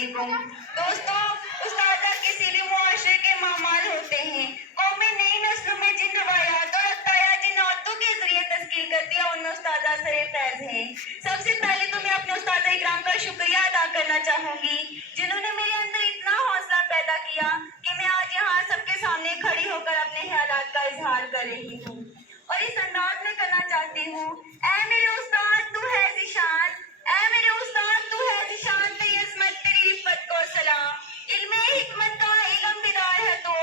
वालेकुम। दोस्तों, उस्तादा किसी भी मुआशरे के मामाल होते हैं। कौमें नई नस्लों में जिन रवायात और अताया जिन औरतों के जरिए तस्कील करती है, उनमें उस्तादा सरे फैज हैं। सबसे पहले तो मैं अपने उस्तादा इकराम का शुक्रिया अदा करना चाहूंगी, जिन्होंने मेरे अंदर इतना हौसला पैदा किया कि मैं आज यहाँ सबके सामने खड़ी होकर अपने ख्यालात का इजहार कर रही हूँ। और इस अंदाज में करना चाहती हूँ, ऐ मेरे उस्ताद तू है ज़िशान, ऐ मेरे उस्ताद तू है ज़िशान, तेरी इज़्ज़त तेरी रिफ़त को सलाम। इल्मे हिकमत का इल्म बिदार है तू,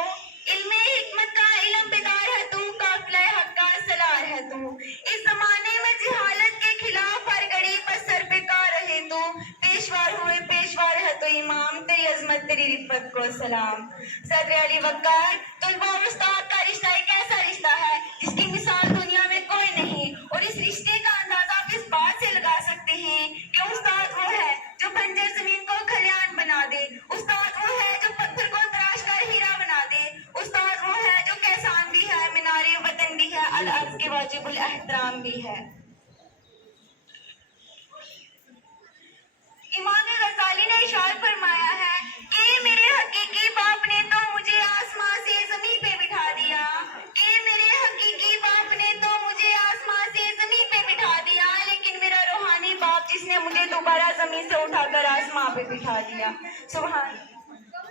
इल्मे हिकमत का इल्म बिदार है तू, काफ़िला हक़ का सलार है तू। इस ज़माने में जहालत के खिलाफ हर घड़ी पर सर पे का रहे तू, पेशवार हुए पेशवार है तो इमाम, तेरी अज़मत तेरी रिफ़त को सलाम। सदर अली वक़्कार, तुल्बा और उस्ताद का रिश्ता एक ऐसा रिश्ता है जिसकी मिसाल दुनिया में कोई नहीं, और इस रिश्ते का अंदाजा आप इस बात से लगा सकते हैं कि उस्ताद वो है जो बंजर जमीन को खलियान बना दे, उस्ताद वो है जो पत्थर को तराश कर हीरा बना दे, उस्ताद वो है जो कैसान भी है, मीनारे वतन भी है, अल अर्ज़ के वाजिबुल एहतराम भी है। इमाम गज़ाली ने इरशाद फरमाया है कि मेरे हकीकी बाप ने तो मुझे आसमां से ज़मीन पे बिठा दिया, कि मेरे हकीकी बाप ने तो मुझे आसमां से ज़मीन पे बिठा दिया, लेकिन मेरा रूहानी बाप जिसने मुझे दोबारा ज़मीन से उठाकर आसमां पे बिठा दिया। सुभान।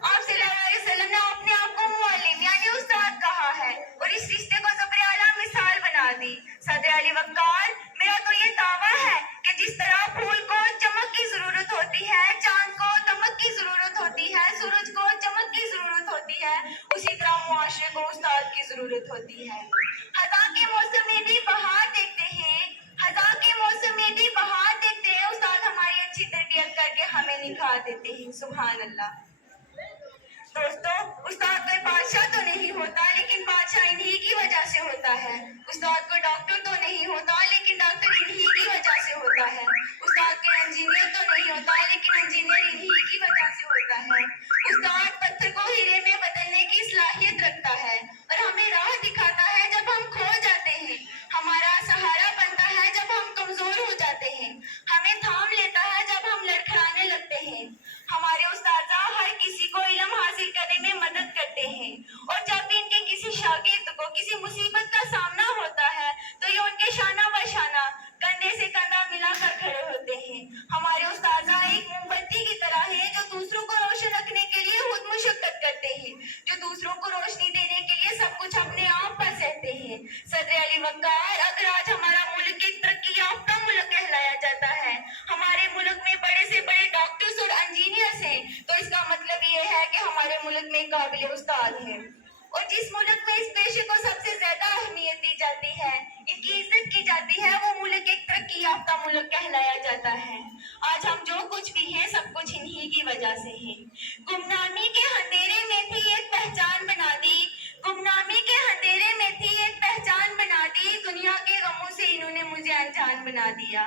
आप सल्लल्लाहु अलैहि वसल्लम ने अपने आप को मुअल्लिम यानी उस्ताद कहा है और इस रिश्ते को ज़बर आला मिसाल बना दी। सदर अली वक़्कार, मेरा तो ये दावा है कि जिस तरह फूल को चमक की जरूरत होती है, चांद को दमक की जरूरत होती है, सूरज को चमक की जरूरत होती है, उसी तरह मुआशरे को उस्ताद की जरूरत होती है। खज़ा के मौसम में भी बहार देखते हैं, खज़ा के मौसम में भी बहार देखते हैं, उस्ताद हमारी अच्छी तरबियत करके हमें निखार देते हैं। सुभान अल्लाह। दोस्तों, उस्ताद कोई बादशाह तो नहीं होता, लेकिन बादशाह इन्हीं की वजह से होता है। उस्ताद को डॉक्टर तो नहीं होता, लेकिन डॉक्टर इन्हीं की वजह से होता है। उस्ताद को इंजीनियर तो नहीं होता, लेकिन इंजीनियर इन्हीं की वजह से होता है। उस्ताद पत्थर को हीरे में बदलने की सलाहियत रखता है और हमें राह दिखाता है जब हम खो जाते हैं, हमारा सहारा बनता है जब हम कमजोर हो जाते हैं, हमें थाम लेता है जब हम लड़खड़ाने लगते हैं। हमारे उस्तादा हर किसी को इल्म हासिल करने में मदद करते हैं, और जब भी इनके किसी शागिर्द को किसी मुसीबत का सामना होता है तो ये उनके शाना बशाना कंधे से कंधा मिलाकर खड़े होते हैं। हमारे उस्तादा एक मोमबत्ती की तरह है जो दूसरों को रोशन रखने के लिए खुद मुशक्कत करते हैं, जो दूसरों को रोशनी देने के लिए सब कुछ अपने आप पर सहते हैं। सदर अली वक़्कार, अगर आज हमारा मुल्क एक तरक्की याफ्ता मुल्क कहलाया जाता है, हमारे मुल्क में बड़े से बड़े डॉक्टर्स और इंजीनियर्स हैं, तो इसका मतलब ये है कि हमारे मुल्क में काबिल उस्ताद हैं। और जिस मुल्क में इस पेशे को सबसे ज्यादा अहमियत दी जाती है, इनकी इज्जत की जाती है, वो मुल्क एक तरक्की याफ्ता मुल्क कहलाया जाता है। आज हम जो कुछ भी हैं, सब कुछ इन्हीं की वजह से है। गुमनामी के अंधेरे में थी एक पहचान बना दी, गुमनामी के अंधेरे में थी एक पहचान बना दी, दुनिया के गमों से इन्होंने मुझे अनजान बना दिया।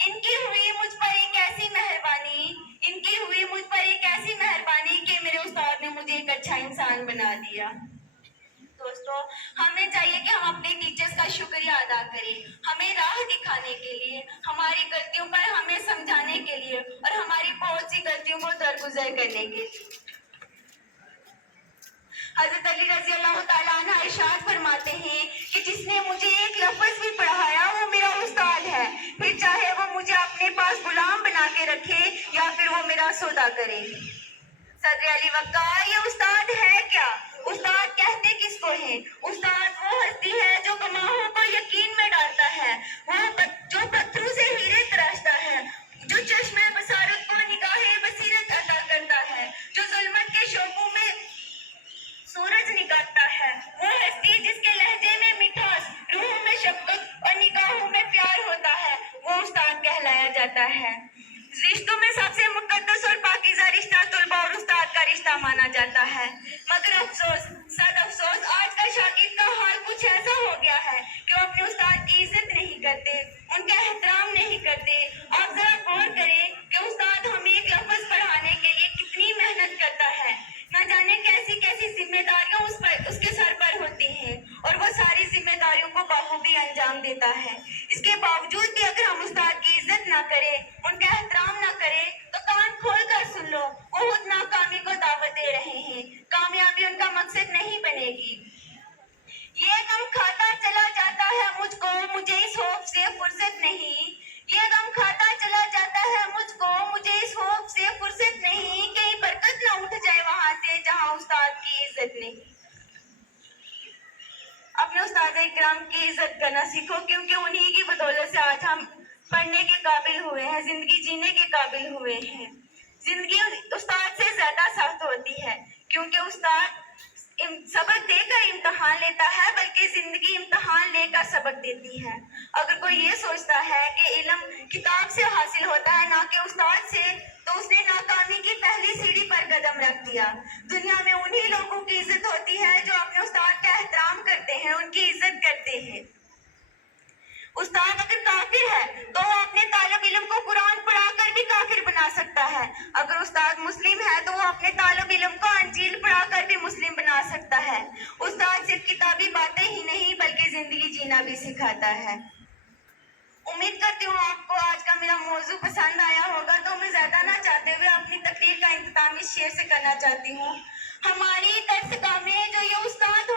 इनकी हुई मुझ पर एक ऐसी मेहरबानी, इनकी हुई मुझ पर एक ऐसी मेहरबानी कि मेरे उस्ताद ने मुझे एक अच्छा इंसान बना दिया। दोस्तों, हमें चाहिए कि हम अपने टीचर्स का शुक्रिया अदा करें, हमें राह दिखाने के लिए, हमारी गलतियों पर हमें समझाने के लिए और हमारी बहुत सी गलतियों को दरगुजर करने के लिए। हज़रत अली रज़ी अल्लाह तआला अन्हु इरशाद फरमाते हैं कि जिसने मुझे एक लफ्ज़ भी पढ़ाया वो मेरा उस्ताद है, फिर चाहे वो मुझे अपने पास गुलाम बना के रखे या फिर वो मेरा सौदा करे। सदर अली वक़्कार, ये उस्ताद है क्या? उस्ताद कहते किसको हैं? उस्ताद वो हस्ती है जो गवाहों को यकीन में डालता है, वो जो पत्थरों से हीरे तराशता है, जो चश्मे बसारत को निगाहे बसीरत अता करता है, जो जुल्मत के शोबों में सूरज निकालता है, वो हस्ती जिसके लहजे में मिठास, रूह में शफ़क़त और निगाहों में प्यार होता है, वो उस्ताद कहलाया जाता है। रिश्तों में सबसे मुक़द्दस और पाकीज़ा रिश्ता तुल्बा और उस्ताद का रिश्ता माना जाता है, मगर अफसोस, सद अफसोस, आज का शागिर्द का हाल कुछ ऐसा हो गया है कि वो अपने उस्ताद की इज्जत नहीं करते, उनका एहतराम नहीं करते। आप जरा गौर करें कि उस्ताद हमें एक लफ्ज़ पढ़ाने के लिए कितनी मेहनत करता है, न जाने कैसी कैसी जिम्मेदारियां उसके सर पर होती हैं, और वो सारी जिम्मेदारियों को बखूबी अंजाम देता है। इसके बावजूद भी अगर हम उस्ताद की इज्जत ना करें, उनका एहतराम ना करें, तो कान खोल कर सुन लो, वो की। ये गम खाता चला जाता है मुझको, मुझे इस होप से फुर्सत नहीं। ये गम खाता चला जाता है मुझको, मुझे इस होप से फुर्सत नहीं, कहीं बरकत ना उठ जाए वहां से जहां उस्ताद की इज्जत नहीं। अपने उस्ताद इकराम की इज्जत करना सीखो, क्योंकि उन्हीं की बदौलत से आज हम पढ़ने के काबिल हुए हैं, जिंदगी जीने के काबिल हुए हैं। जिंदगी उस्ताद से ज्यादा सख्त होती है, क्योंकि उस्ताद सबक देकर इम्तहान लेता है, बल्कि जिंदगी इम्तहान लेकर सबक देती है। अगर कोई ये सोचता है कि इल्म किताब से हासिल होता है ना कि उस्ताद से, तो उसने नाकामी की पहली सीढ़ी पर कदम रख दिया। दुनिया में उन्हीं लोगों की इज्जत होती है जो अपने उस्ताद का एहतराम करते हैं, उनकी इज्जत करते हैं। उस्ताद अगर काफिर है तो वो अपने तालिब इल्म को कुरान पढ़ाकर भी काफिर बना सकता है। अगर उस्ताद मुस्लिम है तो वो अपने तालिब इल्म को अंजील पढ़ाकर भी मुस्लिम बना सकता है। उस्ताद सिर्फ किताबी बातें ही नहीं बल्कि जिंदगी जीना भी सिखाता है। उम्मीद करती हूँ आपको आज का मेरा मौजू पसंद आया होगा, तो मैं ज्यादा ना चाहते हुए अपनी तकरीर का इंतजाम इस शेर से करना चाहती हूँ। हमारी दरसगाह में जो ये उस्ताद